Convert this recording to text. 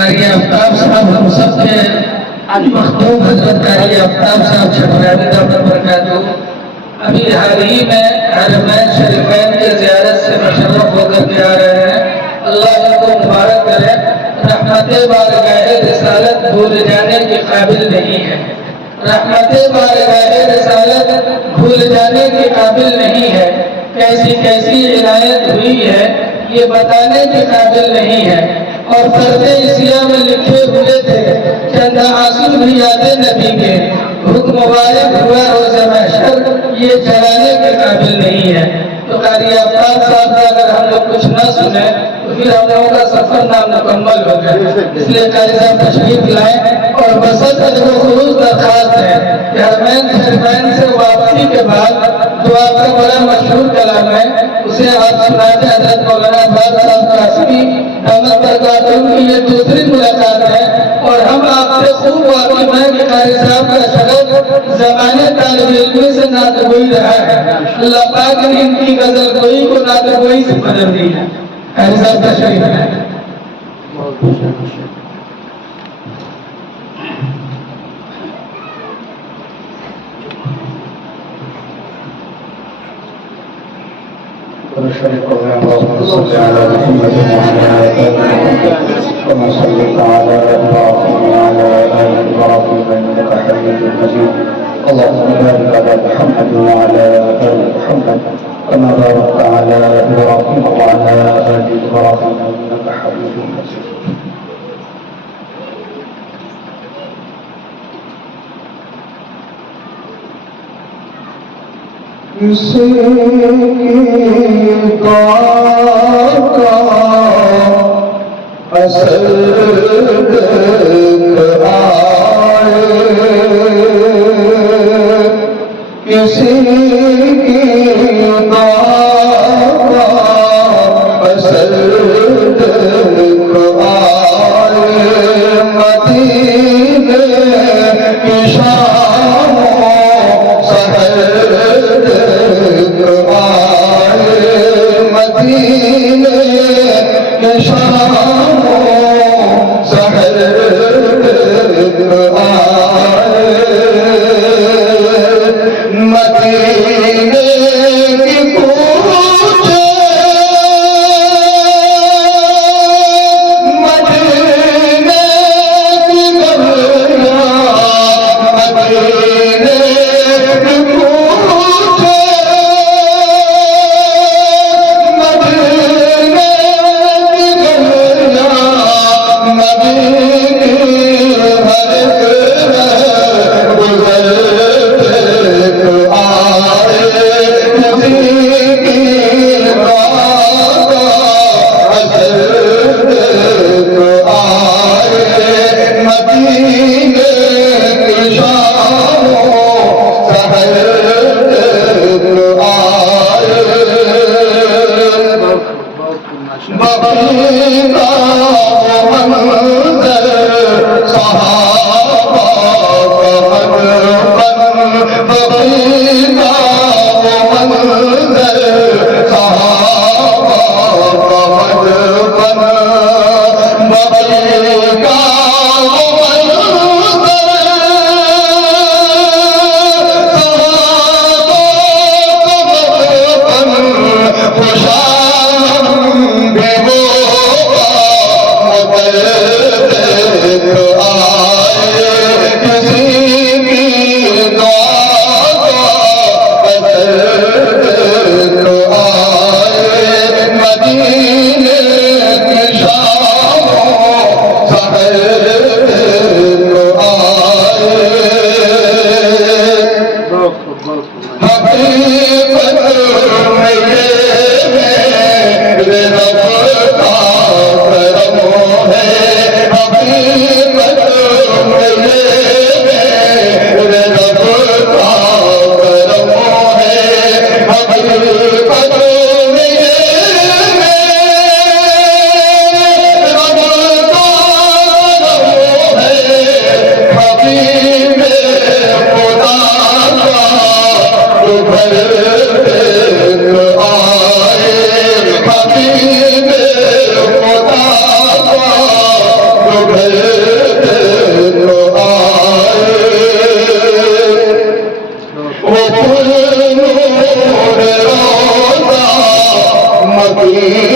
कारी आफ्ताब साहब हम सब के मखदूम हजरत कारी आफ्ताब साहब छठरानी दामन बरकातहू अभी हाल ही में हरमैन शरीफैन के ज़ियारत से मुशर्रफ होकर के आ रहे हैं। अल्लाह इनको मुबारक करे। रहमते बारगाहे रिसालत भूल जाने के काबिल नहीं है। रहमते बारगाहे रिसालत भूल जाने के काबिल नहीं है। कैसी कैसी इनायत हुई है ये बताने के काबिल नहीं है। और फर्दे इसिया में लिखे हुए थे चंद आंसू भी यादे नबी के हुक्म मुबारक हुआ रोज़ महशर ये जलाने के काबिल नहीं है। तो कारी आफ्ताब साहब का अगर हम लोग कुछ न सुने तो फिर हम लोगों का सफर नामुकम्मल हो गया। इसलिए कारी साहब तशरीफ लाए और बसत खुलूस दरखास्त है कि हरमैन शरीफैन से वापसी के बाद जो आपका बड़ा मशहूर कलाम है उसे आप सुनाते। हजरत मौलाना अब्बास साहब कासमी दामद बरकातहू की ये दूसरी मुलाकात है और हम आपसे खूब वाकिफ हैं कि कारी साहब का शगल ज़माने तालिब इल्मी से नातगोई रहा है। अल्लाह पाक ने इनकी गजल गोई को नातगोई से बदल दी है। कारी साहब तशरीफ लाए। اللهم بارك على محمد وعلى آل محمد كما باركت على إبراهيم وعلى آل إبراهيم إنك حميد مجيد. किसी की असल देखो आए मदीने की शामों सहर देखो आए मदीने की शामों सहर देखो आए मदीने की पूछे मदीने की गलियां मदीने की पूछे मदीने की गलियां मदीने हर गुजरते को आए किसी की बात असर को आए मदीने की शामों सहर को आए मदीना मंज़र सहाबा का मदीना मंज़र सहाबा का मदीना घर तो आए वो पुरनूर रोज़ा मदीना